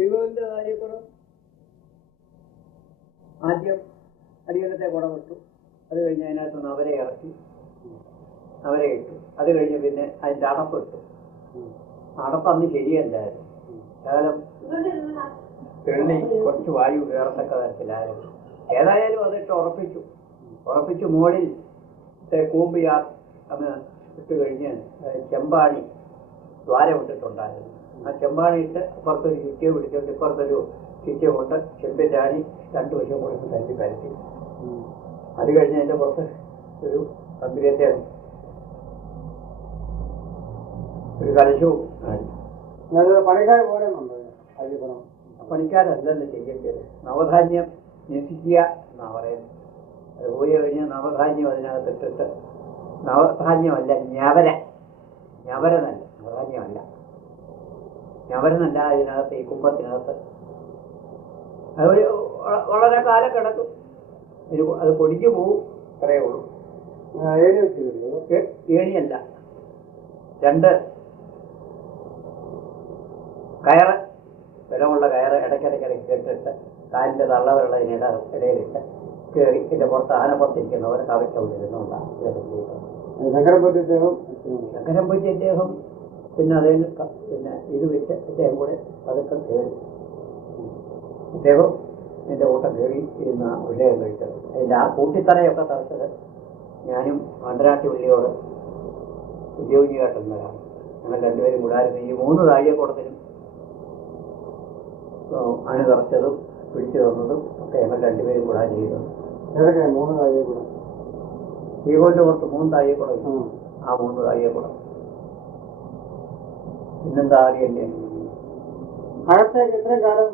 ശ്രീകോവിലിന്റെ കാര്യക്കുടം ആദ്യം അടിയലത്തെ കുടമിട്ടു. അത് കഴിഞ്ഞ് അതിനകത്ത് നവരെ ഇറക്കി, നവരെ ഇട്ടു. അത് കഴിഞ്ഞ് പിന്നെ അതിൻ്റെ അടപ്പിട്ടു. അടപ്പ് അന്ന് ശരിയല്ലായിരുന്നു. ശകലം തെള്ളി കുറച്ച് വായു കയറത്തക്ക തരത്തിലായിരുന്നു. ഏതായാലും അതിട്ട് ഉറപ്പിച്ചു മുകളിൽ കൂമ്പ് അങ്ങ് ഇട്ട് കഴിഞ്ഞ് ചെമ്പാണി ദ്വാരം ഇട്ടിട്ടുണ്ടായിരുന്നു. ആ ചെമ്പാണി ഇട്ട് അപ്പുറത്തൊരു ചുറ്റിയെ പിടിച്ചോണ്ട് ഇപ്പുറത്തൊരു ചുറ്റിയ കൊണ്ട് ചെമ്പിൻ്റെ ആണി രണ്ടു വശം കൊടുത്ത് തല്ലി പരത്തി. അത് കഴിഞ്ഞ് അതിൻ്റെ പുറത്ത് ഒരു തന്ത്രിയത്തെ ഒരു കലശവും പണിക്കാർ പോരുന്നുണ്ടോ? പണിക്കാരല്ലെന്ന് ചെയ്യേണ്ടത്. നവധാന്യം ഞെസിക്കുക എന്നാണ് പറയുന്നത്. അത് പോയി കഴിഞ്ഞാൽ നവധാന്യം അതിനകത്തിട്ടിട്ട്, നവധാന്യമല്ല ഞവരനല്ല, നവധാന്യമല്ല ഞവരനല്ല, ഇതിനകത്ത് ഈ കുംഭത്തിനകത്ത് അത് വളരെ കാലം കിടക്കും. അത് പൊടിഞ്ഞു പോവും, അത്രയേ ഉള്ളൂ. ഏണിയല്ല, രണ്ട് കയറ്, ബലമുള്ള കയറ് ഇടയ്ക്കിടയ്ക്കിടയ്ക്ക് കേട്ടിട്ട് കാലിൻ്റെ തള്ളവരുള്ള ഇടയിലിട്ട് കയറി ഇതിൻ്റെ പുറത്ത് ആനപ്പുറത്തിരിക്കുന്നവർ കവച്ചവിടിരുന്നുണ്ടാകും. ശങ്കരൻപൊറ്റി അദ്ദേഹം പിന്നെ അതിൽ പിന്നെ ഇത് വെച്ച് അദ്ദേഹം കൂടെ പതുക്കെ കയറി, അദ്ദേഹം എൻ്റെ കൂട്ടം കയറി ഇരുന്ന വിഷയം കഴിച്ചത്. അതിൻ്റെ ആ കൂട്ടിത്തറയൊക്കെ തറച്ചത് ഞാനും ആണ്ടനാട്ടി ഉള്ളിയോട് ഉദ്യോഗിയായിട്ടുള്ളതാണ്. ഞങ്ങൾ രണ്ടുപേരും കൂടായിരുന്നു. ഈ 3 താഴികക്കുടത്തിനും അണി തറച്ചതും പിടിച്ചു തന്നതും ഒക്കെ ഞങ്ങൾ രണ്ടുപേരും കൂടാ ചെയ്തത്. ശ്രീകോവിലിന്റെ പുറത്ത് 3 താഴികക്കുടം. ആ 3 താഴികക്കുടം പിന്നെന്താ അറിയണ്ടേ? അകത്തേക്ക് ഇത്രയും കാലം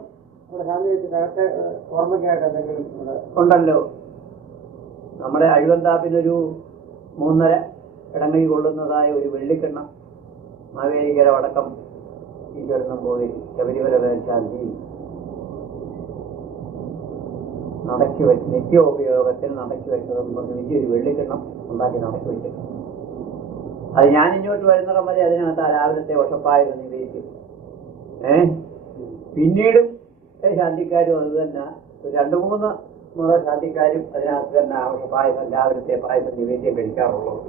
ഓർമ്മയ്ക്കായിട്ട് എന്തെങ്കിലും ഉണ്ടല്ലോ. നമ്മുടെ അഴുവന്താപ്പിനൊരു 3.5 ഇടങ്ങി കൊള്ളുന്നതായ ഒരു വെള്ളിക്കിണ്ണം മാവേലിക്കര വടക്കം ഈശ്വരനും പോയി ശബരിമല മേൽശാന്തി നടക്കി വെച്ച് നിത്യോപയോഗത്തിന് നടക്കി വെച്ചതെന്ന് പറഞ്ഞ് വലിയൊരു വെള്ളിക്കിണ്ണം ഉണ്ടാക്കി നടക്കി വെച്ചിട്ടുണ്ട്. അത് ഞാൻ ഇങ്ങോട്ട് വരുന്നിടം വരെ അതിനകത്ത് ആ രാവിലത്തെ ഒഷപ്പായത് നിവേദിക്കും. പിന്നീടും ശാന്തിക്കാരും അത് തന്നെ, 2-3 മുതൽ ശാന്തിക്കാരും അതിനകത്ത് തന്നെ ഒഷപ്പായസം രാവിലത്തെ പായസം നിവേദ്യം കഴിക്കാറുള്ളത്.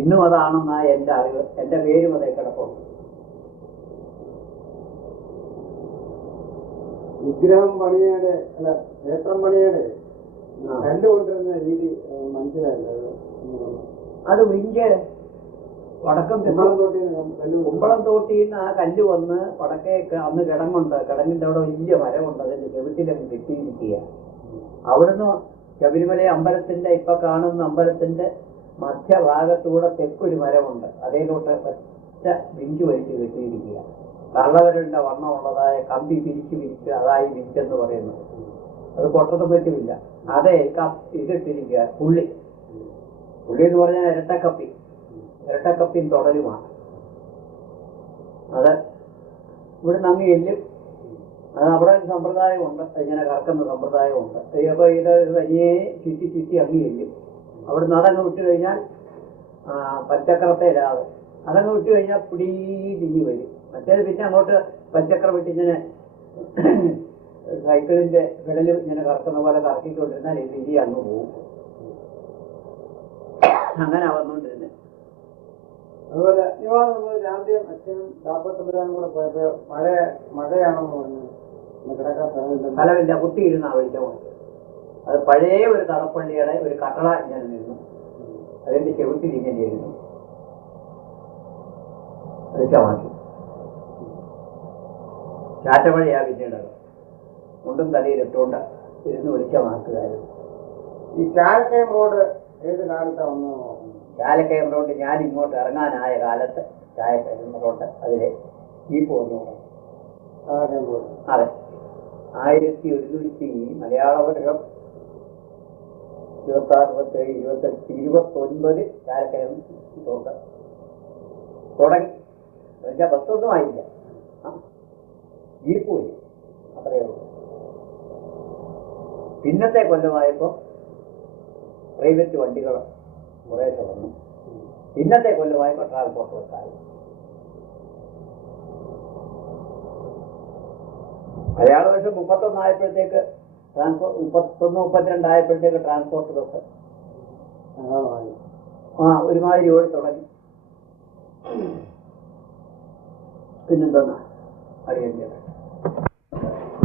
ഇന്നും അതാണെന്നാണ് എൻ്റെ അറിവ്. എൻ്റെ പേരും അതേ കിടപ്പുണ്ട്. വിഗ്രഹം പണിയുടെ അല്ല ക്ഷേത്രം പണിയുടെ കല്ലുകൊണ്ടിരുന്ന രീതി മനസ്സിലായില്ല. അത് വിഞ്ച് വടക്കം കുമ്പളം തോട്ടിന്ന് ആ കല്ല് വന്ന് വടക്കേക്ക് അന്ന് കിടങ്ങുണ്ട്. കിടങ്ങിൻ്റെ അവിടെ വലിയ മരമുണ്ട്. അതിൻ്റെ ചെവിട്ടിലൊക്കെ കെട്ടിയിരിക്കുക. അവിടുന്ന് ശബരിമല അമ്പലത്തിൻ്റെ ഇപ്പൊ കാണുന്ന അമ്പലത്തിൻ്റെ മധ്യഭാഗത്തൂടെ തെക്കൊരു മരമുണ്ട്. അതിലോട്ട് ഒറ്റ വിഞ്ച് വലിച്ച് കെട്ടിയിരിക്കുക. തള്ളവരലിൻ്റെ വണ്ണമുള്ളതായ കമ്പി പിരിച്ച് അതായി വിഞ്ചെന്ന് പറയുന്നത്. അത് പൊട്ടത്തും പറ്റുമില്ല. അതേ ഇതിട്ടിരിക്കുക പുള്ളി എന്ന് പറഞ്ഞാൽ ഇരട്ടക്കപ്പിൻ തുടരുമാണ്. അത് ഇവിടുന്ന് അങ്ങ് എല്ലും. അത് അവിടെ ഒരു സമ്പ്രദായമുണ്ട്, ഇങ്ങനെ കറക്കുന്ന സമ്പ്രദായമുണ്ട്. അപ്പോൾ ഇത് തനിയെ ചുറ്റി അങ്ങ് എല്ലും. അവിടുന്ന് അതങ്ങ് വിട്ട് കഴിഞ്ഞാൽ പച്ചക്കറത്തേലാതെ അതങ്ങ് വിട്ട് കഴിഞ്ഞാൽ പിടിഞ്ഞു വരും. മറ്റേത് പിന്നെ അങ്ങോട്ട് പച്ചക്കറ വിട്ടിങ്ങനെ സൈക്കിളിൻ്റെ പെടല് ഇങ്ങനെ കറക്കുന്ന പോലെ കറക്കിക്കൊണ്ടിരുന്നാൽ ഇത് ഇനി അങ്ങ് പോകും. അങ്ങനെ വന്നുകൊണ്ടിരുന്നത്. അതുപോലെ ആദ്യം അച്ഛനും ദാമ്പത്യപുരാനും കൂടെ പോയപ്പോ മഴയാണെന്ന് പറഞ്ഞു കിടക്കാൻ സ്ഥലമില്ല. കുത്തിയിരുന്ന വെളിച്ചം. അത് പഴയ ഒരു തടപ്പള്ളിയുടെ ഒരു കട്ടള ഇങ്ങനെ നിന്നു. അതിന്റെ ചെവിട്ടിൽ ഇങ്ങനെ ഇരുന്നു. വെളിച്ചമാക്കി ചാറ്റമഴയാ പിന്നീട് മുണ്ടും തലയിലിട്ടുകൊണ്ട് ഇരുന്ന് വെളിച്ചമാക്കുകയായിരുന്നു. ഈ ചാലക്കയം റോഡ് ഏത് കാലത്താണ് വന്നു? ചാലക്കയം റോഡ് ഞാൻ ഇങ്ങോട്ട് ഇറങ്ങാനായ കാലത്ത് ചാലക്കയം റോഡ് അതിലെ ജീപ്പ് വന്നു. അതെ, 1100 മലയാള വർഷം 26, 27, 29 ചാലക്കയം റോഡ് തുടങ്ങി. എന്നുവെച്ചാൽ ബസ്സൊന്നും ആയില്ല, ജീപ്പ് പോയി, അത്രയേ ഉള്ളൂ. പിന്നത്തെ കൊല്ലമായപ്പോൾ പ്രൈവറ്റ് വണ്ടികൾ കുറേശ്ശെ വന്നു. ഇന്നത്തെ കൊല്ലമായപ്പോൾ ട്രാൻസ്പോർട്ട് ബസ്സായി. മലയാള വർഷം 31 ആയപ്പോഴത്തേക്ക് ട്രാൻസ്പോർട്ട് 32 ആയപ്പോഴത്തേക്ക് ട്രാൻസ്പോർട്ട് ബസ് ഒരുമാതിരി ഓടി തുടങ്ങി. പിന്നെന്താ അറിയേണ്ടത്?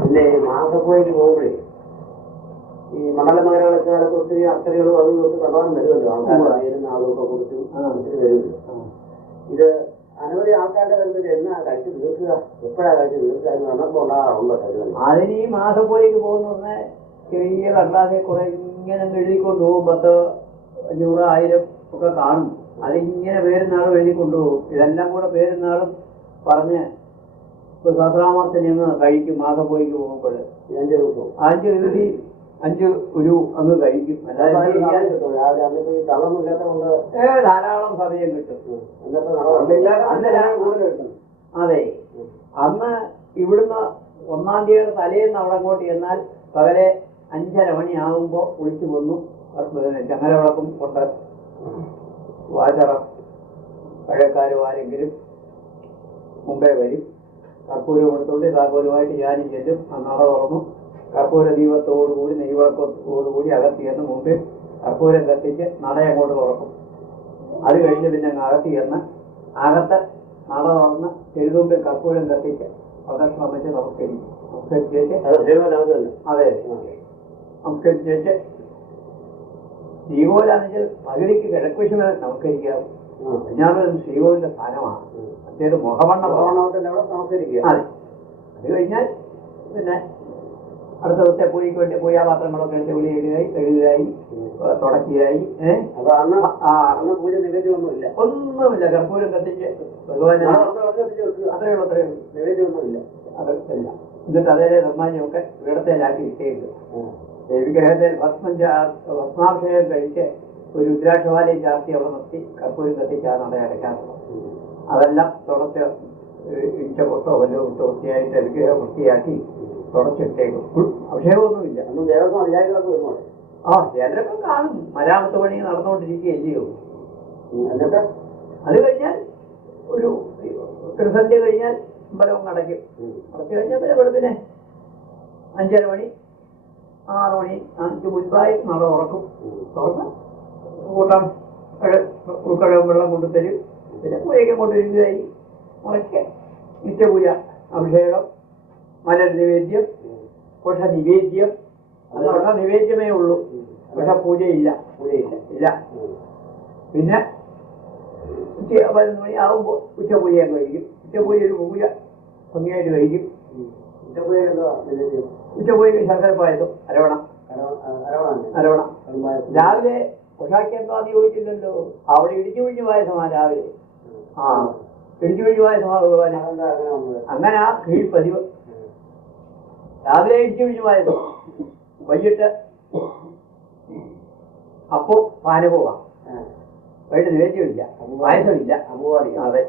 പിന്നെ മാസപ്പോയിട്ട് പോകുമ്പോഴേ ഈ മണ്ഡല മകരകളൊക്കെ ഒത്തിരി അക്കരകളും അതും ഒക്കെ പ്രധാനം വരുമല്ലോ. ആൾക്കാരുന്ന ആളുകളൊക്കെ കുറിച്ചും ഒത്തിരി വരുമല്ലോ. ഇത് അനവധി ആൾക്കാരുടെ വരുന്നത് എന്നാ കഴിച്ച് തീർക്കുക, എപ്പോഴാ കഴിച്ച് തീർക്കുക എന്ന് പറഞ്ഞപ്പോൾ ഉണ്ടാകാറുണ്ടോ? അതിന് ഈ മാസപ്പോലേക്ക് പോകുന്ന പറഞ്ഞാൽ ചെറിയ കടലാസെ കുറെ ഇങ്ങനെ എഴുതിക്കൊണ്ട് പോകും. 10, 500, 1000 ഒക്കെ കാണും. അതിങ്ങനെ പേരുന്നാളും എഴുതിക്കൊണ്ടുപോകും. ഇതെല്ലാം കൂടെ പേരുന്നാളും പറഞ്ഞ് സഹസ്രാമർത്തനം കഴിക്കും. മാസപ്പോയിക്ക് പോകുമ്പോൾ 5 എഴുതി 5 ഒരു അങ്ങ് കഴിക്കും. ധാരാളം സമയം കിട്ടും. അതെ, അന്ന് ഇവിടുന്ന് 1-ാം തീയതിയുടെ തലേന്ന് അവിടെ അങ്ങോട്ട് ചെന്നാൽ പകലെ 5:30 മണിയാകുമ്പോൾ കുളിച്ചു വന്നു ചങ്ങല വിളക്കും കൊണ്ട് വാചറം പഴയക്കാരും ആരെങ്കിലും മുമ്പേ വരും. കർപ്പൂരം കൊടുത്തുകൊണ്ട് താക്കോലുമായിട്ട് ഞാനും ചെല്ലും. ആ നട തുറന്നു കർപ്പൂര ദീപത്തോടുകൂടി നെയ്വിളക്കത്തോടുകൂടി അകത്ത് ചെന്ന് മുമ്പിൽ കർപ്പൂരം കത്തിച്ച് നട അങ്ങോട്ട് തുറക്കും. അത് കഴിഞ്ഞ് പിന്നെ അങ്ങ് അകത്ത് ചെന്ന് അകത്ത് നട തുറന്ന് എഴുതുമ്പിൽ കർപ്പൂരം കത്തിച്ച് പ്രദക്ഷിണം വെച്ച് നമസ്കരിക്കും. നമസ്കരിച്ചേച്ച് അതെ നമസ്കരിച്ചേച്ച് ശ്രീകോലാണെങ്കിൽ പകുതിക്ക് കിഴക്കുവശം നമസ്കരിക്കാവും. ഞാനൊരു ശ്രീകോലിന്റെ സ്ഥാനമാണ്. മറ്റേത് മുഖമണ്ണ നമസ്കരിക്കുക. അതെ, അത് കഴിഞ്ഞാൽ പിന്നെ അടുത്ത ദിവസത്തെ പൂജയ്ക്ക് വേണ്ടി പൂജാപാത്രങ്ങളൊക്കെ എടുത്ത് വിളി എഴുതുകയായി തുടക്കിയായി. പൂജ നിവേദ്യമൊന്നുമില്ല, ഒന്നുമില്ല. കർപ്പൂരം കത്തിച്ച് ഭഗവാൻ അത്രയുള്ളൂ. നിവേദ്യമൊന്നുമില്ല. അതല്ല. എന്നിട്ട് അതേ നിർമ്മാണമൊക്കെ ഇടത്തേലാക്കി ഇട്ടേക്ക് വിഗ്രഹത്തിൽ ഭസ്മാഭിഷേകം കഴിച്ച് ഒരു രുദ്രാക്ഷമാലയും ചാർത്തി അവിടെ നിർത്തി കർപ്പൂരം കത്തിച്ച് ആ നട അടയ്ക്കാറുള്ളത്. അതെല്ലാം തുടച്ച് ഇഞ്ച പൊട്ടോ വല്ലതും ഇട്ട് വൃത്തിയായിട്ട് വിഗ്രഹം വൃത്തിയാക്കി തുടച്ചിട്ടേക്കും. അഭിഷേകമൊന്നുമില്ല. ദേവസ്വം അധികാരികളൊക്കെ വരുമോ? ചിലരൊക്കെ കാണും. മരാമത്ത് പണി നടന്നുകൊണ്ടിരിക്കുകയല്ലയോ. എന്നിട്ട് അത് കഴിഞ്ഞാൽ ഒരു ത്രിസന്ധ്യ കഴിഞ്ഞാൽ അമ്പലം അടയ്ക്കും. അടച്ചു കഴിഞ്ഞാൽ പിന്നെ വെളുപ്പിനെ 5:30 മണി 6 മണി 5 മുൻപായി നട തുറക്കും. തുറന്ന് കൂട്ടാൻ ഉൾക്കഴവും വെള്ളം കൊണ്ടുതരും. പിന്നെ പൂജയ്ക്ക് കൊണ്ട് എഴുതുകയായി മുറയ്ക്ക് നിത്യപൂജ, അഭിഷേകം, മലർ നിവേദ്യം, പക്ഷ നിവേദ്യം. അത് പക്ഷ നിവേദ്യമേ ഉള്ളൂ. പക്ഷെ പൂജയില്ല. ഇല്ല. പിന്നെ 11 മണിയാകുമ്പോൾ ഉച്ചപൂജയും കഴിക്കും. ഉച്ചപൂജ ഒരു പൂജ ഭംഗിയായിട്ട് കഴിക്കും. ഉച്ചപൂജയ്ക്ക് ശർക്കര പായസം അരവണ. രാവിലെ കൊഷാക്കി എന്താന്ന് ചോദിച്ചില്ലല്ലോ. അവിടെ ഇടിച്ചു പിഴിഞ്ഞ പായസമാണ് രാവിലെ. ഇടിച്ചു പിഴിഞ്ഞ പായസമാണ് ഭഗവാന്. അങ്ങനെ ആ കീഴ്പതിവ്. രാവിലെ ഇടിച്ചു പിഴിഞ്ഞ പായസം, വൈകിട്ട് അപ്പോ പാനകമാണ്. വൈകിട്ട് നിവേദ്യമില്ല, പായസമില്ല. അതെ,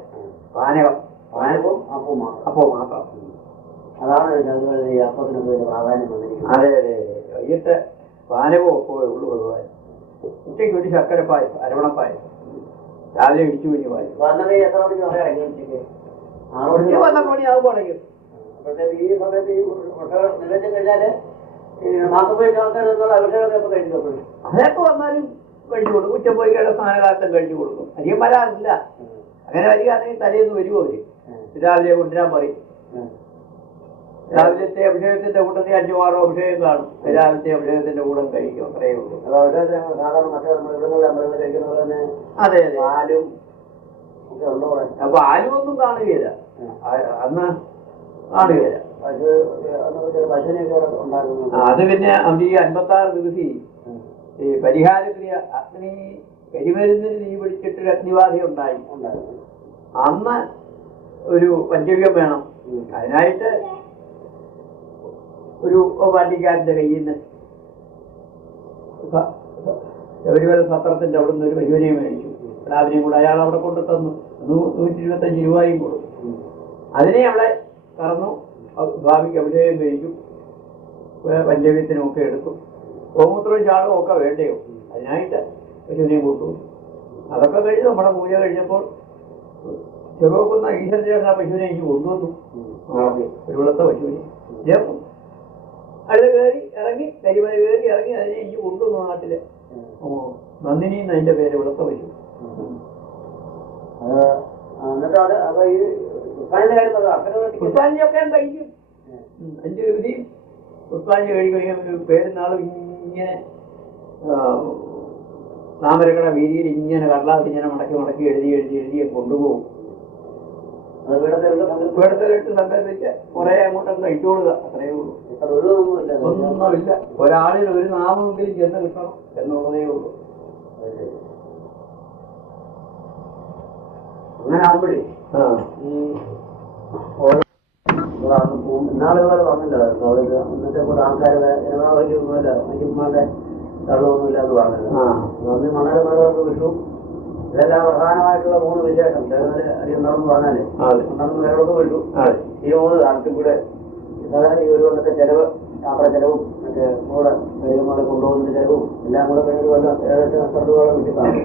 പാനകവും അപ്പോ മാത്രം. അതാണ് അപ്പത്തിന് പ്രാധാന്യം വന്നിരിക്കുന്നത്. അതെ അതെ, വൈകിട്ട് പാനകവും ഒപ്പമേ ഉള്ളൂ ഭഗവാൻ. ഉച്ചയ്ക്ക് ഒരു ശർക്കര പായസം, അരവണ പായസം. രാവിലെ ഇടിച്ചു പിഴിഞ്ഞ പായസം. എത്ര മണിക്ക് പറയാം? ഉച്ചയ്ക്ക് 12 മണിയാകുമ്പോൾ അടയ്ക്കും. ഈ സമയത്ത് ഈ നിവേദ്യം കഴിഞ്ഞാല് മാസപ്പോയിട്ട് ആൾക്കാരെന്നുള്ള അഭിഷേകത്തെ കഴിഞ്ഞു. അതൊക്കെ വന്നാലും കഴിച്ചു കൊടുക്കും. ഉച്ചപ്പോയിക്കുള്ള സ്നാനകാലത്തും കഴിച്ചു കൊടുക്കും. അധികം വരാറില്ല. അങ്ങനെ വരികയാണെങ്കിൽ തലേന്ന് വരുമോ അവര്. രാവിലെ കൊണ്ടുവരാൻ പറയും. രാവിലത്തെ അഭിഷേകത്തിന്റെ കൂട്ടത്തിൽ 5-6 അഭിഷേകം കാണും. രാവിലത്തെ അഭിഷേകത്തിന്റെ കൂടെ കഴിക്കും. അത്രയേ ഉള്ളൂ. സാധാരണ മറ്റേ ഇവിടുന്ന് കഴിക്കുന്നത് തന്നെ. അതെ അതെ, പാലും ഒക്കെ ഉണ്ടോ? അപ്പൊ ആരും ഒന്നും കാണുകയില്ല. അന്ന് കാണുകയില്ല. അത് പിന്നെ അവർ ഈ 56 ദിവസം ഈ പരിഹാരക്രിയ അഗ്നി കരിമരുന്നിന് തീ പിടിച്ചിട്ടൊരു അഗ്നിബാധ ഉണ്ടായി. അന്ന് ഒരു പഞ്ചവ്യം വേണം. അതിനായിട്ട് ഒരു പാർട്ടിക്കാരന്റെ കയ്യിൽ നിന്ന് ശബരിമല സത്രത്തിന്റെ അവിടെ നിന്ന് ഒരു പരിവരെയും മേടിച്ചു. രാവിലെയും കൂടെ അയാൾ അവിടെ കൊണ്ടു തന്നു. 125 രൂപയും കൊടുത്തു. അതിനെ അവളെ കറന്നു സ്വാമിക്ക് അഭിഷേകം കഴിക്കും. പഞ്ചവ്യത്തിനുമൊക്കെ എടുക്കും. ഗോമൂത്രവും ചാണകവും ഒക്കെ വേണ്ടയോ, അതിനായിട്ട് പശുവിനെയും കൂട്ടു. അതൊക്കെ കഴിഞ്ഞ് നമ്മുടെ പൂജ കഴിഞ്ഞപ്പോൾ ചെറുവെക്കുന്ന ഈശ്വരദേവൻ ആ പശുവിനെ എനിക്ക് കൊണ്ടുവന്നു. ഒരു വെളുത്ത പശുവിന് അത് കയറി ഇറങ്ങി കരിമല കയറി ഇറങ്ങി അതിനെ എനിക്ക് കൊണ്ടുവന്നു നാട്ടില്. നന്ദിനി എന്ന് അതിന്റെ പേര്, വെളുത്ത പശു. പുഷ്പാഞ്ജലിയൊക്കെ കഴിക്കും. 5 ദിവസം പുഷ്പാഞ്ജലി കഴിക്കും. പേരുന്നാളും ഇങ്ങനെ താമരക്കട വീതിയിൽ ഇങ്ങനെ കടലാസ് ഇങ്ങനെ മടക്കി എഴുതി കൊണ്ടുപോകും. വീടത്തിലിട്ട് സങ്കല്പിച്ച് കുറെ അങ്ങോട്ടൊക്കെ കഴിച്ചോളുക, അത്രയേ ഉള്ളൂ. ഒന്നുമില്ല. ഒരാളിൽ ഒരു നാമെങ്കിലും ചെന്ന് കിട്ടണം എന്നുള്ളതേ ഉള്ളൂ. അങ്ങനെ ആകുമ്പോഴേ ഇന്നാളുപോലെ പറഞ്ഞില്ല അവർക്ക് ഇന്നത്തെ പോലെ ആൾക്കാരുടെ വലിയൊന്നുമില്ല, വൈദ്യന്മാരുടെ തള്ളൊന്നുമില്ല എന്ന് പറഞ്ഞത്. അന്ന് മണലമേളകൾക്ക് വിഷു ഇതെല്ലാം പ്രധാനമായിട്ടുള്ള 3 വിശേഷം അടിയുണ്ടാവെന്ന് പറഞ്ഞാല് മണലമേളകൾക്ക് വിഷു ഈ 3 കാലത്തും കൂടെ ഈ ഒരു കൊല്ലത്തെ ചെലവ്, യാത്ര ചെലവും മറ്റേ കൂടെ ദൈവങ്ങളെ കൊണ്ടുപോകുന്ന ചെലവും എല്ലാം കൂടെ കഴിഞ്ഞ കൊല്ലം ഏകദേശം 12 രൂപ കിട്ടി കാണും.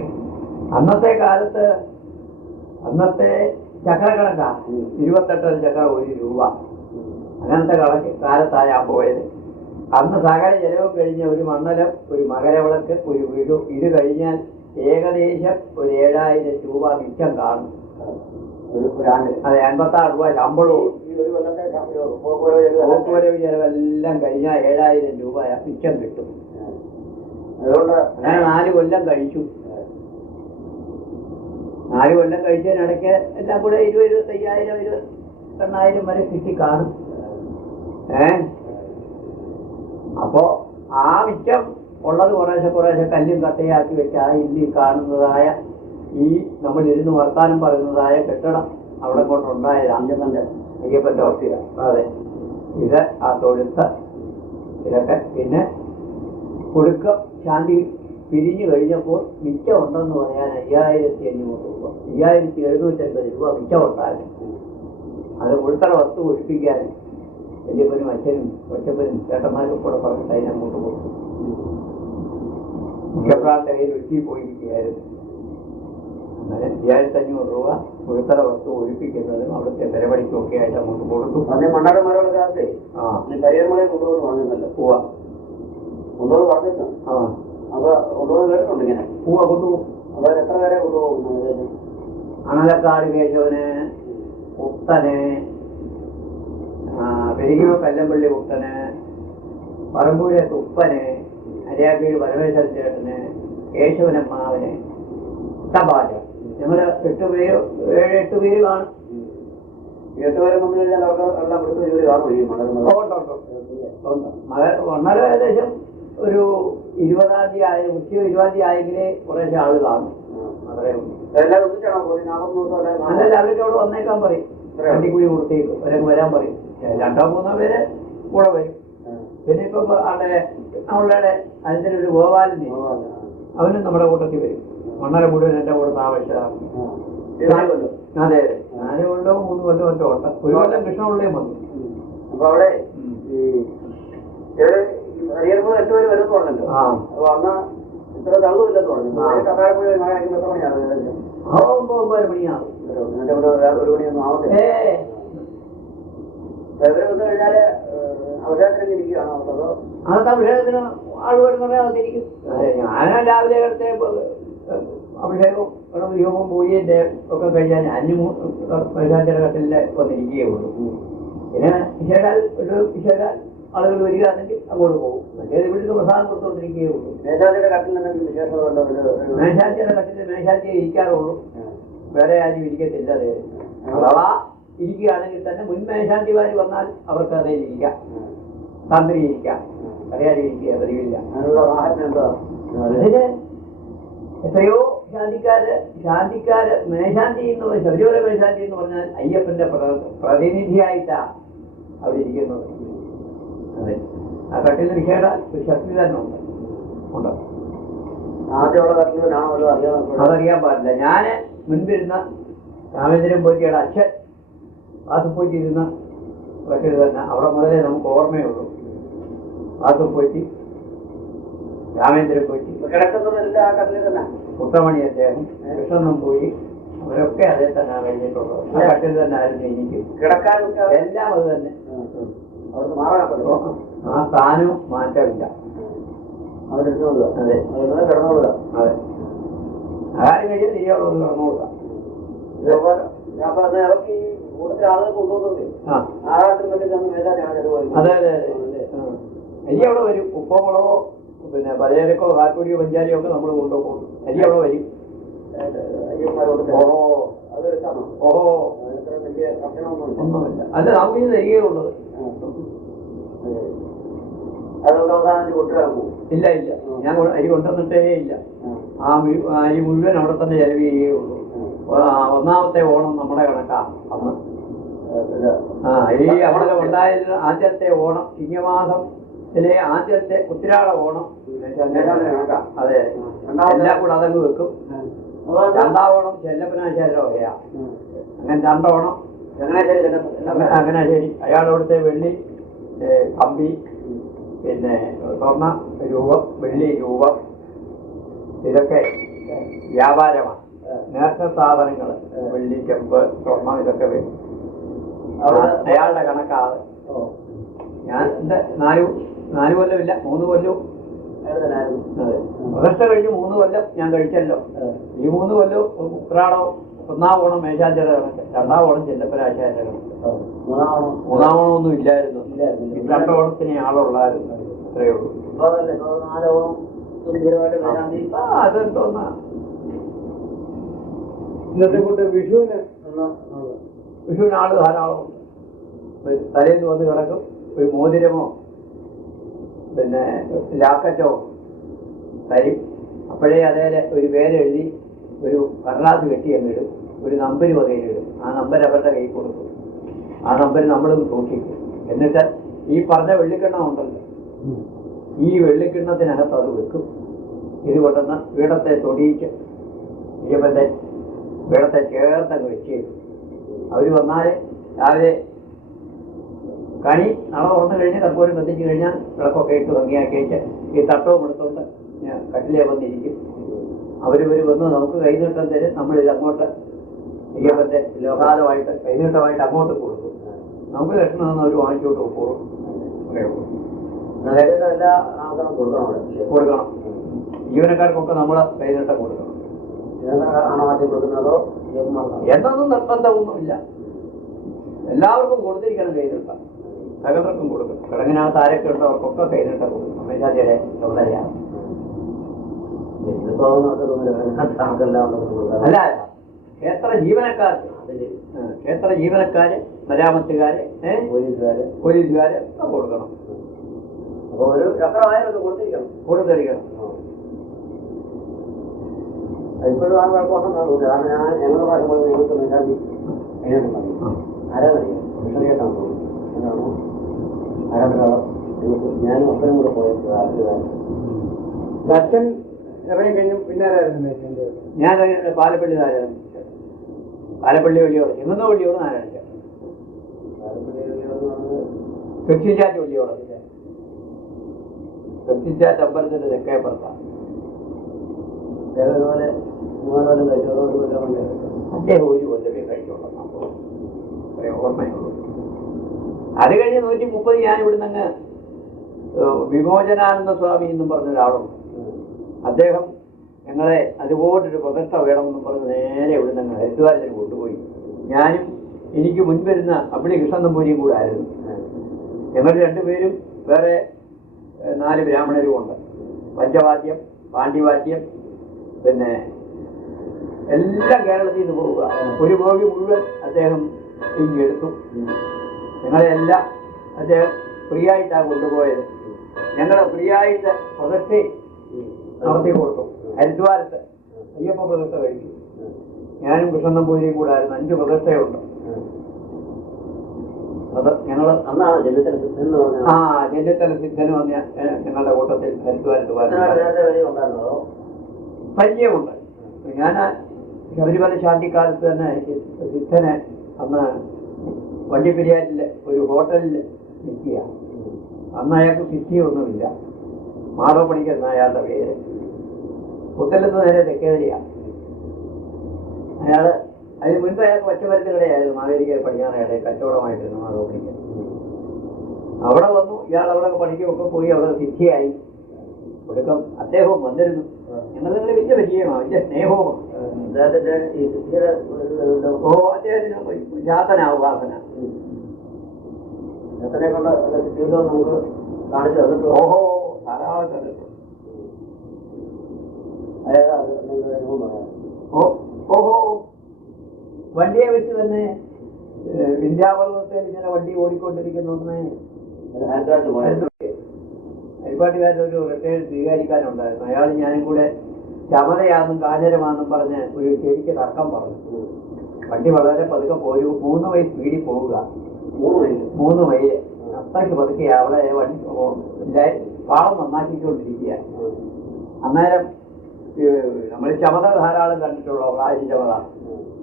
അന്നത്തെ കാലത്ത് അന്നത്തെ ചക്രക്കണക്കാ 28 ചക്ര 1 രൂപ. അങ്ങനത്തെ കാലത്താണ് ഞാൻ പോയത്. അന്ന് സകല ചെലവും കഴിഞ്ഞ ഒരു മണ്ഡലം, ഒരു മകരവിളക്ക്, ഒരു വിഷു, ഇത് കഴിഞ്ഞാൽ ഏകദേശം ഒരു 7000 രൂപ മിച്ചം കാണും. അതെ, 56 രൂപ ശമ്പളവും പോക്കുവരവ് ചെലവെല്ലാം കഴിഞ്ഞാൽ 7000 രൂപ മിച്ചം കിട്ടും. അതുകൊണ്ട് അങ്ങനെ 4 കൊല്ലം കഴിച്ചു. 4 കൊല്ലം കഴിച്ചതിനിടയ്ക്ക് എല്ലാം കൂടെ 20-25,000 28,000 വരെ കിട്ടി കാണും. അപ്പോ ആ മിച്ചം ഉള്ളത് കുറേശ്ശെ കല്ലും കട്ടയാക്കി വെച്ച് ആ ഇല്ലി കാണുന്നതായ ഈ നമ്മൾ ഇരുന്ന് വർത്താനം പറയുന്നതായ കെട്ടിടം അവിടെ കൊണ്ടുണ്ടായതാണ് അയ്യപ്പൻ്റെ ഓർത്തിയ. അതെ, ഇത് ആ തൊഴുത്ത് ഇതൊക്കെ. പിന്നെ കുടുക്കം ശാന്തി പിരിഞ്ഞു കഴിഞ്ഞപ്പോൾ മിച്ചം ഉണ്ടെന്ന് പറയാൻ 5,500 രൂപ, 5,750 രൂപ മിച്ചം ഉണ്ടായിരുന്നു. അത് ഉൾത്തറ വസ്തു ഒഴിപ്പിക്കാൻ വലിയപ്പനും അച്ഛനും ഒറ്റപ്പനും ചേട്ടന്മാരും കൂടെ പറഞ്ഞിട്ട് അതിനങ്ങോട്ട് കൊടുത്തു. മുഖ്യപ്രാന്റെ കയ്യിൽ ഒഴുക്കി പോയിരിക്കുകയായിരുന്നു. അങ്ങനെ 5,500 രൂപ ഉൾത്തറ വസ്തു ഒഴിപ്പിക്കുന്നതും അവിടുത്തെ വിലപടിക്കും ഒക്കെ ആയിട്ട് അങ്ങോട്ട് കൊടുത്തു. മണ്ണാടന്മാരുടെ കരിയർമളെ കൊണ്ടുപോകുന്നു പറഞ്ഞിട്ടല്ലോ. കൊണ്ടുപോകുന്നു പറഞ്ഞിട്ട് അപ്പൊ കൊണ്ടുപോകുന്ന കേട്ടിട്ടുണ്ട് ഇങ്ങനെ. കൊണ്ടുപോകും. അപ്പൊ എത്ര പേരെ കൊണ്ടുപോകുന്നു? അണലക്കാട് കേശവന്, കുട്ടന്, പെരിയോ കല്ലമ്പള്ളി കുട്ടന്, പറമ്പൂരെ തുപ്പന്, അരിയാക്കീഴ് പരമേശ്വരൻ ചേട്ടന്, കേശവനമ്മാവന്, കുട്ടബാജ. ഞങ്ങള് 8 പേര് 7-8 പേര് കാണും. 8 പേരെ വന്നു കഴിഞ്ഞാൽ അവർക്ക് എല്ലാം കൊടുത്ത് ജോലി കാണുകയും മണ്ണല ഏകദേശം ഒരു 20-ാം തീയതി ആയ ഉച്ച 20-ാം തീയതി ആയെങ്കിലേ കുറേശ്ശെ ആള് കാണും. അത്രേ ഉള്ളൂ. അല്ലല്ല, അവർക്ക് അവിടെ വന്നേക്കാൻ പറയും. വണ്ടിക്കൂലി കൊടുത്തേക്കും, അവരൊക്കെ വരാൻ പറയും. 2-3 പേര് കൂടെ വരും. പിന്നെ ഇപ്പൊ അവിടെ നമ്മളുടെ അതിനൊരു ഗോപാലന്, അവനും നമ്മുടെ കൂട്ടത്തിൽ വരും. മണ്ണല മുഴുവൻ എന്റെ കൂടെ താമസിച്ചതാണ്. അതെ, 4 കൊല്ലവും 3 കൊല്ലവും ഒറ്റ ഓട്ടം. 1 കൊല്ലം കൃഷ്ണപിള്ളയും വന്നു. അപ്പൊ അവിടെ 8 പേര് വരുന്നു പറഞ്ഞല്ലോ. അപ്പൊ അന്ന് ഇത്ര തള്ളുമില്ലെന്ന് പറഞ്ഞു. 9 മണിയാകും. 1 മണിയൊന്നും ആവത്തില്ല. ഇവര് വന്നു കഴിഞ്ഞാല് അവസരത്തിന് ഇരിക്കുകയാണോ? അതോ അതൊക്കെ അഭിഷേകത്തിന് ആള് വരുന്നതിരിക്കും. ഞാൻ രാവിലെ അടുത്ത അഭിഷേകവും വ്യൂഹവും പൂജയുടെ ഒക്കെ കഴിഞ്ഞാൽ 5 വൈശാഖിയുടെ കട്ടിലിൽ വന്നിരിക്കുകയുള്ളൂ. പിന്നെ വിശേഷ ആളുകൾ വരികയാണെങ്കിൽ അങ്ങോട്ട് പോകും. മറ്റേത് ഇവിടുത്തെ പ്രസാദം കൊടുത്തോണ്ടിരിക്കുകയുള്ളൂ. മേശാന്തിയുടെ കട്ടിൽ എന്തെങ്കിലും വിശേഷമുണ്ടോ? മേശാന്തിയുടെ കട്ടിൽ മേശാന്തിയെ ഇരിക്കാറുള്ളൂ, വേറെ ആരും ഇരിക്കത്തില്ല. അഥവാ ഇരിക്കുകയാണെങ്കിൽ തന്നെ മുൻ മേശാന്തിമാര് വന്നാൽ അവർക്ക് അതിൽ ഇരിക്കാം, തന്ത്രി ഇരിക്കാം, അറിയാതെ ഇരിക്കുക പതിവില്ല. അതിന് എത്രയോ ശാന്തിക്കാര് മേശാന്തി എന്ന് പറഞ്ഞാൽ ശബരിമല മേശാന്തി എന്ന് പറഞ്ഞാൽ അയ്യപ്പന്റെ പ്രതിനിധിയായിട്ടാ അവിടെ ഇരിക്കുന്നത്. അതെ, ആ കട്ടിൽ വിഷയുടെ ഒരു ശക്തി തന്നെ ഉണ്ട്. അതറിയാൻ പാടില്ല. ഞാന് മുൻപിരുന്ന രാമേന്ദ്രൻ പോറ്റിയുടെ അച്ഛൻ വാസുപോറ്റിരുന്ന കട്ടിൽ തന്നെ അവിടെ മുതലേ നമുക്ക് ഓർമ്മയുള്ളൂ. വാസുപോറ്റി, രാമേന്ദ്രൻ പോറ്റി, കിടക്കുന്നതല്ല ആ കട്ടിൽ തന്നെ. കുട്ടമണി അദ്ദേഹം, കൃഷ്ണൻ നമ്പൂരി, അവരൊക്കെ അതേ തന്നെ കഴിഞ്ഞിട്ടുള്ളത്. ആ കട്ടിൽ തന്നെ ആയിരുന്നു എനിക്ക് കിടക്കാനൊക്കെ എല്ലാം അത് തന്നെ. അവിടുന്ന് മാറാനൊക്കെ ആ സ്ഥാനവും മാറ്റമില്ല. അവിടെ ഇരുന്നോളുക. അതെ അവിടെ കിടന്നോളുക. അതെ, ആരും കഴിഞ്ഞാൽ തിരിയുള്ളത് കിടന്നുകൊടുക്കാം. ഇതേപോലെ അപ്പൊ അത് അവർക്ക് ഈ കൂടുതൽ ആളുകൾ കൊണ്ടുവന്നേ ആറാട്ടിന് വേണ്ടി തന്നെ മേലാനാണ് ചെലവ്. അതെ അതെ അതെ. അരി അവിടെ വരും. ഉപ്പോ മുളകോ പിന്നെ പലചരക്കോ കാൽപ്പൊടിയോ പഞ്ചാരിയോ ഒക്കെ നമ്മൾ കൊണ്ടുപോകും. അരി അവിടെ വരും. അയ്യന്മാരോട് ഓഹോ അത് എടുക്കാമോ? ഓഹോ അത്ര വലിയ ഭക്ഷണമൊന്നുമില്ല. ഒന്നുമില്ല. അല്ല, നമുക്ക് ഇത് തരികയുള്ളത്. അതുകൊണ്ട് അവസാനം കൊണ്ടുവരാമോ? ഇല്ല ഇല്ല, ഞാൻ അരി കൊണ്ടുവന്നിട്ടേ ഇല്ല. ആ അരി മുഴുവൻ അവിടെ തന്നെ ചെലവ് ചെയ്യുകയുള്ളൂ. ഒന്നാമത്തെ ഓണം നമ്മുടെ കണക്കാ അന്ന്. ഈ അവിടെ ഉണ്ടായിരുന്ന ആദ്യത്തെ ഓണം ചിങ്ങമാസത്തിലെ ആദ്യത്തെ ഉത്തിരാട ഓണം. അതെ, എല്ലാം കൂടെ അതങ്ങ് വെക്കും. രണ്ടാം ഓണം ചെല്ലപ്പനാശാരിയുടെ വകയാ. അങ്ങനെ രണ്ടോണം ചങ്ങനാശ്ശേരി അയാളവിടുത്തെ വെള്ളി കമ്പി, പിന്നെ സ്വർണ്ണ രൂപം, വെള്ളി രൂപം, ഇതൊക്കെ വ്യാപാരമാണ്. നേർച്ച സാധനങ്ങൾ, വെള്ളി, ചെമ്പ്, സ്വർണം, ഇതൊക്കെ വരും. അയാളുടെ കണക്കാണ്. ഞാൻ എന്റെ നാല് കൊല്ലമില്ല, 3 കൊല്ലവും. അതെ, പ്രതിഷ്ഠ കഴിഞ്ഞ് 3 കൊല്ലം ഞാൻ കഴിച്ചല്ലോ. ഈ 3 കൊല്ലവും ഉത്രാടവും, ഒന്നാം ഓണം മേശാചാര്യ കണക്ക്, രണ്ടാം ഓണം ചെല്ലപ്പനാശാരിയുടെ കണക്ക്, മൂന്നാം ഓണം ഒന്നും ഇല്ലായിരുന്നു. രണ്ടാം ഓണത്തിന് ആളുള്ളായിരുന്നു. അത്രയേ ഉള്ളൂ. അതെന്തോന്നാ ഇന്നത്തെ കൊണ്ട് വിഷുവിന് ആള് ധാരാളമുണ്ട്. തലേന്ന് വന്ന് കിടക്കും. ഒരു മോതിരമോ പിന്നെ ലാക്കറ്റോ തരും. അപ്പോഴേ അതേ ഒരു പേരെഴുതി ഒരു കടലാസ് കെട്ടി അങ്ങിടും. ഒരു നമ്പർ വകയിലിടും. ആ നമ്പർ അവരുടെ കൈ കൊടുക്കും. ആ നമ്പർ നമ്മളും സൂക്ഷിക്കും. എന്നിട്ട് ഈ പറഞ്ഞ വെള്ളിക്കിണ്ണം ഉണ്ടല്ലോ, ഈ വെള്ളിക്കിണ്ണത്തിനകത്ത് അത് വെക്കും. ഇത് കൊണ്ടുവന്ന് വീടത്തെ തൊടിയിച്ച് ഇവന്റെ വീടത്തെ ചേർത്തങ്ങ് വെച്ച് അവർ വന്നാൽ രാവിലെ കണി നട തുറന്നു കഴിഞ്ഞ് കർപ്പൂരം കത്തിച്ച് കഴിഞ്ഞാൽ വിളക്കൊക്കെ ഇട്ട് ഭംഗിയാക്കി വെച്ച് ഈ തട്ടവും എടുത്തുകൊണ്ട് കട്ടിലേ വന്നിരിക്കും. അവർ വന്ന് നമുക്ക് കൈനീട്ടം തരും. നമ്മളിത് അങ്ങോട്ട് അയ്യപ്പന്റെ ലോകാലമായിട്ട് കൈനീട്ടമായിട്ട് അങ്ങോട്ട് കൊടുക്കും. നമുക്ക് ലക്ഷണം തന്ന് അവർ വാങ്ങിച്ചോട്ട് പോകും. എല്ലാ ആൾക്കാരും കൊടുക്കണം. ജീവനക്കാർക്കൊക്കെ നമ്മൾ കൈനീട്ടം കൊടുക്കണം. ആണോ ആദ്യം കൊടുക്കുന്നതോ? എന്നൊന്നും നിർബന്ധമൊന്നുമില്ല. എല്ലാവർക്കും കൊടുത്തിരിക്കണം കൈനീട്ടം. സകലർക്കും കൊടുക്കണം. കിടങ്ങിനകത്ത് ആരൊക്കെ ഉണ്ടോ അവർക്കൊക്കെ കൈനീട്ടം കൊടുക്കണം. അമ്മേശാചിയുടെ ചുമതലയാണ്. അല്ല, ക്ഷേത്ര ജീവനക്കാർക്ക്, ക്ഷേത്ര ജീവനക്കാര്, മരാമത്തുകാര്, പോലീസുകാര് ഒക്കെ കൊടുക്കണം. അപ്പൊ ഒരു ചക്രമായാലും കൊടുത്തിരിക്കണം. ഇപ്പോഴും ആ കുഴപ്പമൊന്നും തോന്നുന്നു. കാരണം ഞങ്ങൾ പറയുമ്പോൾ ഞങ്ങൾക്ക് മേലാണ്ടി ആരാധനയാണ് മിഷറിയായിട്ടാണ് തോന്നുന്നു. എന്നാണോ ആരാധന ഞാനും അപ്പനും കൂടെ പോയത്. അച്ഛൻ ഇറങ്ങി കഴിഞ്ഞു പിന്നെ ആരായിരുന്നു? ഞാൻ പാലപ്പള്ളി നാരായണൻ, പാലപ്പള്ളി വഴിയോട്, ചെങ്ങുന്ന വഴിയോട് നാരായണൻ, കൃഷിച്ചാറ്റ് വഴിയോട്, കൃഷിച്ചാറ്റ് അമ്പലത്തിന്റെ തെക്കേ പുറത്താണ്. അതേപോലെ 3 കൊല്ലം കഴിച്ചോ? 1 കൊല്ലം കൊണ്ട് അദ്ദേഹം 1 കൊല്ലമേ കഴിച്ചോളാം. അത്രേ ഓർമ്മയുള്ളൂ. അത് കഴിഞ്ഞ് 130 ഞാൻ ഇവിടുന്ന് അങ്ങ് വിമോചനാനന്ദ സ്വാമി എന്നും പറഞ്ഞൊരാളുണ്ട്. അദ്ദേഹം ഞങ്ങളെ അതുപോലൊരു പ്രതിഷ്ഠ വേണമെന്നും പറഞ്ഞ് നേരെ ഇവിടുന്ന് അങ്ങ് ഹരിദ്വാരത്തിന് കൊണ്ടുപോയി. ഞാനും എനിക്ക് മുൻവരുന്ന അപ്പിളി കൃഷ്ണൻ നമ്പൂരിയും കൂടെ ആയിരുന്നു. ഞങ്ങൾ 2 പേരും വേറെ 4 ബ്രാഹ്മണരും ഉണ്ട്. പഞ്ചവാദ്യം, പാണ്ഡിവാദ്യം, പിന്നെ എല്ലാം കേരളത്തിൽ നിന്ന് പോവുക. ഒരു ബോഗി മുഴുവൻ അദ്ദേഹം ഇങ്ങെടുത്തു. ഞങ്ങളെല്ലാം അദ്ദേഹം ഫ്രീ ആയിട്ടാണ് കൊണ്ടുപോയത്. ഞങ്ങൾ ഫ്രീ ആയിട്ട് പ്രതിഷ്ഠ നടത്തി കൊടുത്തു. ഹരിദ്വാരത്ത് അയ്യപ്പ പ്രതിഷ്ഠ കഴിച്ചു. ഞാനും കൃഷ്ണൻ നമ്പൂരിയും കൂടെ ആയിരുന്നു. 5 പ്രതിഷ്ഠയുണ്ട്. അത് ഞങ്ങൾ ജന്യത്തല സിദ്ധന് വന്ന ഞങ്ങളുടെ കൂട്ടത്തിൽ ഹരിദ്വാരത്ത് പരിചയമുണ്ട്. ഞാൻ ശബരിമല ശാന്തിക്കാലത്ത് തന്നെ സിദ്ധനെ അന്ന് വണ്ടിപ്പെരിയാറ്റിൽ ഒരു ഹോട്ടലിൽ നിൽക്കുക. അന്ന് അയാൾക്ക് സിദ്ധിയൊന്നുമില്ല. മാധവ പണിക്കർ എന്ന അയാളുടെ പേര്. പുത്തലത്ത് നേരെ തെക്കേതിരിയാണ്. അയാള് അതിന് മുൻപ് അയാൾക്ക് പച്ചമരുന്ന് കടയായിരുന്നു മാവേലിക്ക് പടിഞ്ഞാറയുടെ കച്ചവടമായിട്ടിരുന്നു അതോണിക്ക്. അവിടെ വന്നു, ഇയാൾ അവിടെ പണിക്കൊക്കെ പോയി, അവിടെ സിദ്ധിയായി. ഒടുക്കം അദ്ദേഹവും വന്നിരുന്നു. ഞങ്ങൾ നിങ്ങൾ വലിയ പരിചയമാണ്, വലിയ സ്നേഹവും. ഓ അദ്ദേഹത്തിന് ജാതന ഉപാസന കൊണ്ട് നമുക്ക് കാണിച്ചു തന്നിട്ട് ഓഹോ ധാരാളം കണ്ടിട്ടുണ്ട്. ഓഹോ വണ്ടിയെ വെച്ച് തന്നെ വിന്ധ്യാപർവ്വതത്തിൽ ഇങ്ങനെ വണ്ടി ഓടിക്കൊണ്ടിരിക്കുന്ന ഹരിപ്പാട്ടുകാരൊരു റിട്ടയർഡ് സ്വീകരിക്കാനുണ്ടായിരുന്നു. അയാൾ ഞാനും കൂടെ ചമതയാണെന്നും കാഞ്ഞരമാണെന്നും പറഞ്ഞ് ഒരു ശരിക്ക് തർക്കം പറഞ്ഞു. വണ്ടി വളരെ പതുക്കെ പോയി 3 മൈൽ സ്പീഡിൽ പോവുക. 3 മൈല് അത്രയ്ക്ക് പതുക്കെ അവിടെ വണ്ടി പാളം നന്നാക്കിക്കൊണ്ടിരിക്കുക. അന്നേരം നമ്മൾ ചമത ധാരാളം കണ്ടിട്ടുള്ളൂ, പ്രാചീന ചമത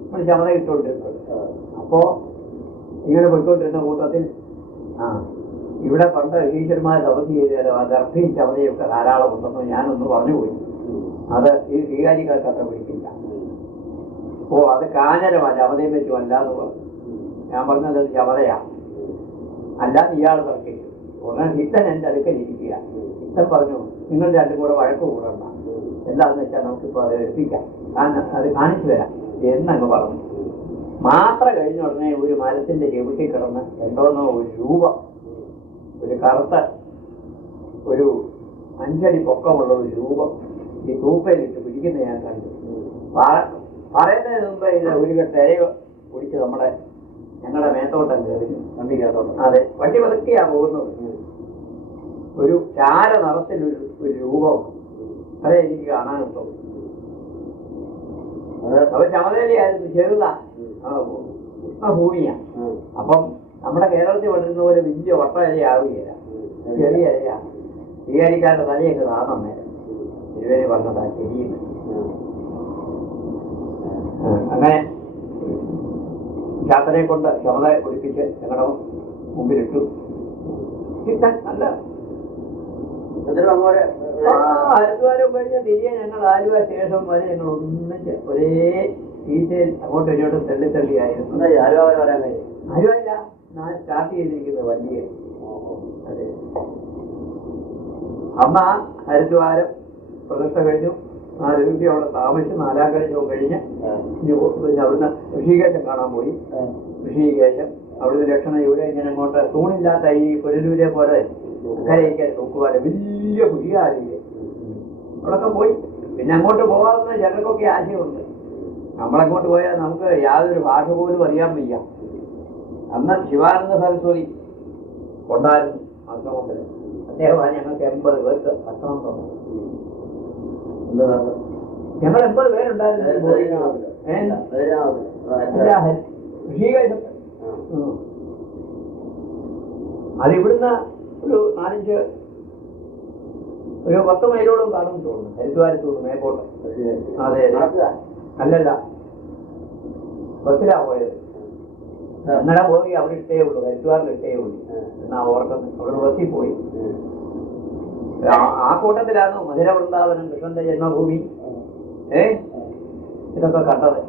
നമ്മൾ ചമത ഇട്ടുകൊണ്ടിരുന്നത്. അപ്പോ ഇങ്ങനെ പോയിക്കൊണ്ടിരുന്ന കൂട്ടത്തിൽ ഇവിടെ പണ്ട് ടീച്ചർമാർ തപസ് ചെയ്താലും ആ ഗർഭയും ചമതയും ഒക്കെ ധാരാളം ഉണ്ടെന്ന് ഞാനൊന്ന് പറഞ്ഞുപോയി. അത് ഈ സ്വീകാരിക്കാർക്കത്ര പിടിക്കില്ല. ഓ അത് കാഞ്ഞരമാണ്, ചമതയും വെച്ചും അല്ലാന്ന് പറഞ്ഞു. ഞാൻ പറഞ്ഞത് അത് ചമതയാ അല്ലാന്ന് ഇയാൾ തർക്കിച്ചു. ഉടനെ ഹിത്തൻ എൻ്റെ അടുക്കലിരിക്കുക. ഹിത്തൻ പറഞ്ഞു, നിങ്ങൾ രണ്ടും കൂടെ വഴക്ക് കൂടണ്ട, എന്താണെന്ന് വെച്ചാൽ നമുക്കിപ്പോൾ അത് എടുപ്പിക്കാം, അത് കാണിച്ചു തരാം എന്നങ്ങ് പറഞ്ഞു. മാത്ര കഴിഞ്ഞ ഉടനെ ഒരു മരത്തിന്റെ ചെവിട്ടി കിടന്ന് എന്തോന്നോ ഒരു രൂപം, ഒരു കറുത്ത ഒരു 5 അടി പൊക്കമുള്ള ഒരു രൂപം ഈ തൂപ്പയിലിട്ട് പിടിക്കുന്ന ഞാൻ കണ്ടു. പറയുന്നതിന് മുമ്പ് ഇത് ഒരു തെരയോ പിടിച്ച് ഞങ്ങളുടെ മേത്തോട്ടം കയറി വണ്ടിക്കകത്തോട്ടം. അതെ, വണ്ടി പതുക്കെയാ പോകുന്നത്. ഒരു ചാര നിറത്തിലൊരു രൂപം, അതെ എനിക്ക് കാണാനുണ്ടോ. അപ്പൊ ചമതലയായിരുന്നു, ചെറുതാ, ഉഷ്ണഭൂമിയാ. അപ്പം നമ്മുടെ കേരളത്തിൽ വളരുന്ന പോലെ വലിയ വട്ട ഇലയാവുകയില്ല, ചെറിയ ഇലയാ. സ്വീകരിക്കാരുടെ തലയൊക്കെ കാണാൻ നേരം തിരുവേനി പറഞ്ഞതാ ശരിയെന്ന്. അങ്ങനെ ശാസ്ത്രനെ കൊണ്ട് ചമത ഒളിപ്പിച്ച് ഞങ്ങളുടെ മുമ്പിലിട്ടു. നല്ല ഹരിദ്വാരം കഴിഞ്ഞ തിരികെ ഞങ്ങൾ ആലുവ സ്റ്റേഷൻ വരെ ഞങ്ങൾ ഒന്നിച്ച് ഒരേ സീറ്റയിൽ അങ്ങോട്ടും ഇങ്ങോട്ടും തള്ളിയായിരുന്നു. ആലുവല്ല, ഞാൻ സ്റ്റാർട്ട് ചെയ്തിരിക്കുന്നത് വണ്ടിയെ. അതെ, അന്ന് ഹരിദ്വാരം പ്രതിഷ്ഠ കഴിഞ്ഞു. 4 ദിവസം അവിടെ താമസിച്ച് 4-ാം കഴിഞ്ഞവും കഴിഞ്ഞ് അവിടുന്ന് ഋഷികേശം കാണാൻ പോയി. ഋഷികേശം അവിടുന്ന് ലക്ഷണം ഇവിടെ ഇങ്ങനെ അങ്ങോട്ട് തൂണില്ലാത്ത ഈ പുനലൂരെ പോലെ കരയിക്കാൻ നോക്കുവാൻ വലിയ കുഴിയാടില്ലേ, അവിടെയൊക്കെ പോയി. പിന്നെ അങ്ങോട്ട് പോകാവുന്ന ജനങ്ങൾക്കൊക്കെ ആശയമുണ്ട്. നമ്മളങ്ങോട്ട് പോയാൽ നമുക്ക് യാതൊരു ഭാഷ പോലും അറിയാൻ വയ്യ. അന്ന് ശിവാനന്ദ സരസ്വതി കൊണ്ടായിരുന്നു ആശ്രമത്തിൽ. അദ്ദേഹമാണ് ഞങ്ങൾക്ക് 80 പേർക്ക് ഭക്ഷണം തന്നു. ഞങ്ങൾ 80 പേരുണ്ടായിരുന്നു. ഋഷികേശം അതിവിടുന്ന് ഒരു 4-5 ഒരു 10 മൈലോളം കാണുമെന്ന് തോന്നുന്നു. ഹരിദ്വാരത്ത് തോന്നുന്നു മേപ്പോട്ട്. അതെ, അല്ലല്ല, ബസ്സിലാ പോയത്. ഞങ്ങളുടെ പോയി അവിടെ ഇട്ടേ ഉള്ളൂ, ഹരിദ്വാറിൽ ഇട്ടേ ഉള്ളൂ എന്നാ ഓർക്കുന്നത്. അവിടെ ബസ്സിൽ പോയി. ആ കൂട്ടത്തിലാണ് മധുര വൃന്ദാവനം, കൃഷ്ണന്റെ ജന്മഭൂമി, ഇതൊക്കെ കണ്ടത്.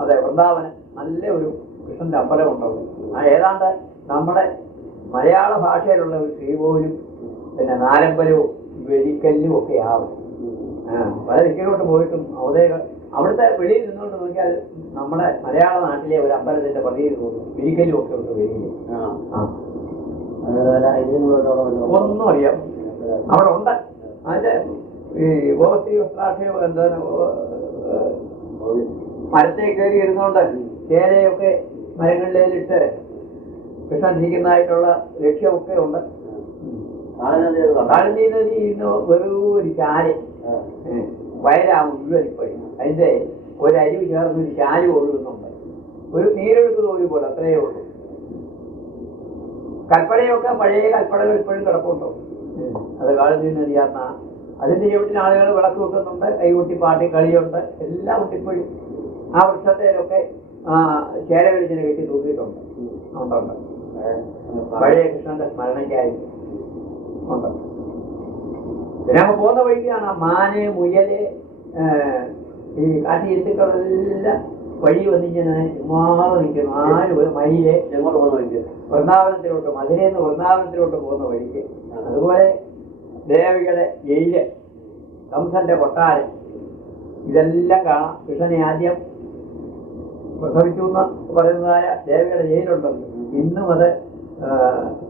അതെ, വൃന്ദാവനം നല്ല ഒരു കൃഷ്ണന്റെ അമ്പലം ഉണ്ടത്. ഏതാണ്ട് നമ്മുടെ മലയാള ഭാഷയിലുള്ള ഒരു ശ്രീകോവിലും പിന്നെ നാലമ്പലവും വെലിക്കല്ലും ഒക്കെ ആവും. പല ദിക്കിലോട്ട് പോയിട്ടും അവിടുത്തെ വെളിയിൽ നിന്നോട്ട് നോക്കിയാൽ നമ്മുടെ മലയാള നാട്ടിലെ ഒരു അമ്പലത്തിന്റെ പതിയിൽ തോന്നും. വെലിക്കല്ലും ഒക്കെ ഉണ്ട് വെളിയിൽ. ഒന്നും അറിയാം അവിടെ ഉണ്ട്. അതിന്റെ ഈ ഗോപശ്രീ വസ്ത്രാക്ഷയോ എന്താ മരത്തെ കയറി ഇരുന്നുകൊണ്ട് ചേരയൊക്കെ മരങ്ങളിലിട്ട് കൃഷ്ണൻ ഇരിക്കുന്നതായിട്ടുള്ള ലക്ഷ്യമൊക്കെ ഉണ്ട്. കാളിന്തി നദി ഇന്ന് വെറും ഒരു ചാല്, വയലാ മുഴുവനിപ്പോയി. അതിന്റെ ഒരരിവ് ചേർന്ന് ഒരു ചാല് ഒഴുകുന്നുണ്ട്. ഒരു നീരൊഴുക്ക് തോന്നി പോലെ, അത്രയേ ഉള്ളൂ. കൽപ്പടയൊക്കെ പഴയ കൽപ്പടകൾ ഇപ്പോഴും കിടപ്പുണ്ടോ? അത് കാളിന്തി നദിയാന്ന. അതിന്റെ ചുവട്ടിൽ ആളുകൾ വിളക്ക് വെക്കുന്നുണ്ട്, കൈകൊട്ടി പാട്ടി കളിയുണ്ട്, എല്ലാം ഇപ്പോഴും. ആ വൃക്ഷത്തേലൊക്കെ ചേരകളിങ്ങനെ കെട്ടി തൂക്കിയിട്ടുണ്ട്. ഉണ്ടുണ്ട്, പഴയ കൃഷ്ണന്റെ സ്മരണയ്ക്കായി ഉണ്ട്. പിന്നെ അങ്ങ് പോകുന്ന വഴിക്കാണ് മാന്, മുയല്, ഈ കാട്ടി ജന്തുക്കളെല്ലാം വഴി വന്നിങ്ങനെ ചുമ്മാതെ നിൽക്കുന്നു. ആരും ഒരു മയിലെ എങ്ങോട്ട് പോകുന്ന വഴിക്ക് വൃന്ദാവനത്തിലോട്ട്, മധുരയിൽ നിന്ന് വൃന്ദാവനത്തിലോട്ട് പോകുന്ന വഴിക്ക്. അതുപോലെ ദേവിയുടെ ജയില്, കംസന്റെ കൊട്ടാരം, ഇതെല്ലാം കാണാം. കൃഷ്ണനെ ആദ്യം പ്രസവിച്ചു എന്ന് പറയുന്നതായ ദേവിയുടെ ജയിലുണ്ടല്ലോ, ഇന്നും അത്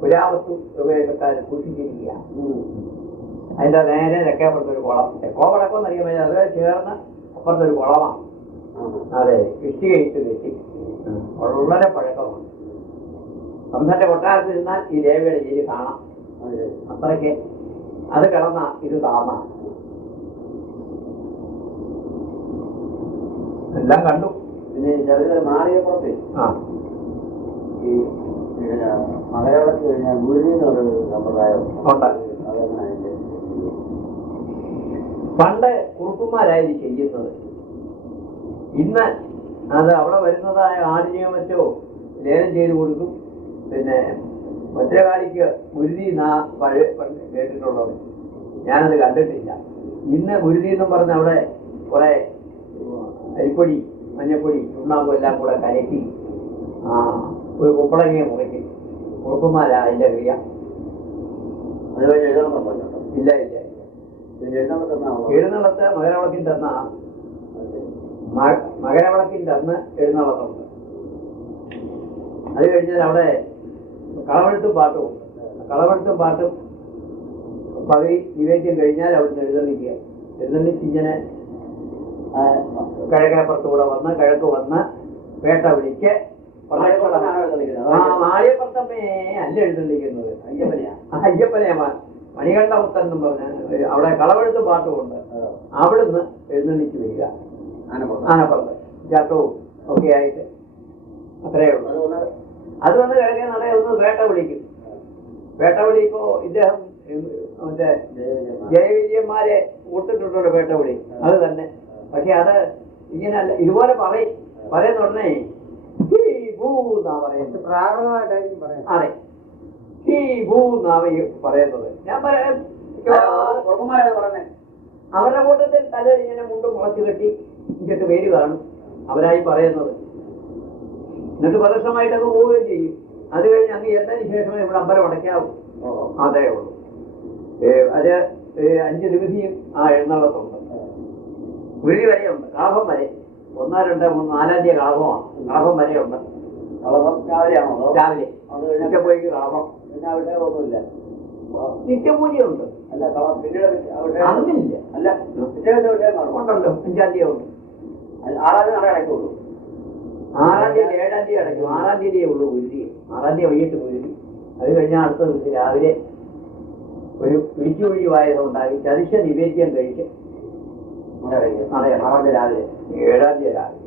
പുരാവസ്തു ഉപയോഗക്കാർ സൂക്ഷിച്ചിരിക്കുക. അതിന്റെ നേരെ തെക്കേപ്പുറത്തൊരു കുളം, തെക്കോ വടക്കോന്ന് അറിയാൻ പറ്റില്ല, അത് ചേർന്ന് അപ്പുറത്തൊരു കുളമാണ്. അതെ, ഇഷ്ടികയിട്ട് കെട്ടി വളരെ പഴക്കമാണ്. കംസന്റെ കൊട്ടാരത്തിൽ നിന്നാൽ ഈ ദേവിയുടെ ജയില് കാണാം. അത്രയ്ക്ക് അത് കിടന്ന ഇത് താമ എല്ലാം കണ്ടു. പിന്നെ ചെറിയ മാളികപ്പുറത്ത് ഈ മകരവിളക്ക് കഴിഞ്ഞാൽ ഗുരുതി എന്ന് പറയുന്ന സമ്പ്രദായം ഉണ്ട്. പണ്ട് കുറുപ്പന്മാരായി ചെയ്യുന്നത്. ഇന്ന് അത് അവിടെ വരുന്നതായ ആടിനെയോ മറ്റോ ലേലം ചെയ്ത് കൊടുക്കും. പിന്നെ ഭദ്രകാളിക്ക് ഗുരുതി പണ്ട് കേട്ടിട്ടുള്ളത്, ഞാനത് കണ്ടിട്ടില്ല. ഇന്ന് ഗുരുതി എന്നും പറഞ്ഞ് അവിടെ കുറെ അരിപ്പൊടി, മഞ്ഞപ്പൊടി, ചുണ്ണാമ്പും എല്ലാം കൂടെ കലക്കി ഒരു കുമ്പളങ്ങയെ മുറിക്കും. കുറുപ്പന്മാരാ അതിന്റെ ക്രിയ. അത് കഴിഞ്ഞ് എഴുതണം പറഞ്ഞോ? ഇല്ല ഇല്ല. എഴുന്നള്ളത്ത് മകരവിളക്കിന്റെ അന്ന്, മകരവിളക്കിന്റെ അന്ന് എഴുന്നള്ളത്തുണ്ട്. അത് കഴിഞ്ഞാൽ അവിടെ കളവെഴുത്തും പാട്ടും ഉണ്ട്. കളവെഴുത്തും പാട്ടും പകുതി നിവേദ്യം കഴിഞ്ഞാൽ അവിടുന്ന് എഴുന്നള്ളിക്കുക. എഴുന്നള്ളിച്ച് ഇങ്ങനെ കിഴക്കേപ്പുറത്തൂടെ വന്ന് കിഴക്ക് വന്ന് വേട്ട വിളിച്ച് മാളിയപ്പുറത്തമ്മേ അല്ല എഴുന്നള്ളിക്കുന്നത്, അയ്യപ്പനെയാ മണികണ്ഠമുത്തൻ എന്നും പറഞ്ഞ് അവിടെ കളവെഴുത്തും പാട്ടുമുണ്ട്. അവിടുന്ന് എഴുന്നള്ളിച്ച് വരിക ആനപ്പുറത്ത് ചാട്ടവും ഒക്കെ ആയിട്ട്. അത്രയേ ഉള്ളൂ. അത് വന്ന് കിഴക്കേ നടയെ ഒന്ന് വേട്ട വിളിക്കും. വേട്ട വിളിപ്പോ ഇദ്ദേഹം മറ്റേ ജയവിജയന്മാരെ കൂട്ടിട്ടുണ്ടല്ലോ വേട്ട വിളി, അത് തന്നെ. പക്ഷെ അത് ഇങ്ങനെയല്ല, ഇതുപോലെ പറയുന്ന ഉടനെ ഭൂന്നാ പറയുന്നത്. അതെ, ഈ ഭൂന്നാവ പറയുന്നത്. ഞാൻ അവരുടെ കൂട്ടത്തിൽ തല ഇങ്ങനെ മുണ്ടും മുളച്ചു കെട്ടി ഇങ്ങോട്ട് പേര് കാണും അവരായി പറയുന്നത്. എന്നിട്ട് പ്രദർശനമായിട്ട് അങ്ങ് പോവുകയും ചെയ്യും. അത് കഴിഞ്ഞ് അങ്ങ് എന്നതിന് ശേഷമേ ഇവിടെ അമ്പലം അടയ്ക്കാവൂ. അതേ ഉള്ളൂ. അത് 5 ദിവസം ആ എഴുന്നള്ളത്തുണ്ട്. ഗുരുതി വരെയുണ്ട്, കളഭം വരെ. 1, 2, 3, 4 തീയതി കളഭമാണ്. കളഭം വരെയുണ്ട്. കളഭം രാവിലെയാണോ? രാവിലെ. ഉച്ചപ്പോയിക്ക് കളഭം. പിന്നെ അവിടെ ഒന്നുമില്ല, നിത്യപൂജയുണ്ട്. അല്ല പിന്നീട് അന്നില്ല. അല്ല ഉണ്ടല്ലോ, 5-ാം തീയതി ഉണ്ട്. 6-ാം തീയതി നട അടയ്ക്കുള്ളൂ. 6-ാം തീയതി 7-ാം തീയതി അടയ്ക്കും. 6-ാം തീയതിയേ ഉള്ളൂ ഗുരുതി. 6-ാം തീയതി വൈകിട്ട് ഗുരുതി. അത് കഴിഞ്ഞാൽ അടുത്ത ദിവസം രാവിലെ ഒരു പിടിച്ചുപിഴി വായതുണ്ടായി ചതിശ നിവേദ്യം കഴിച്ച് 6-ാം തീയതി രാവിലെ. 7-ാം തീയതി രാവിലെ.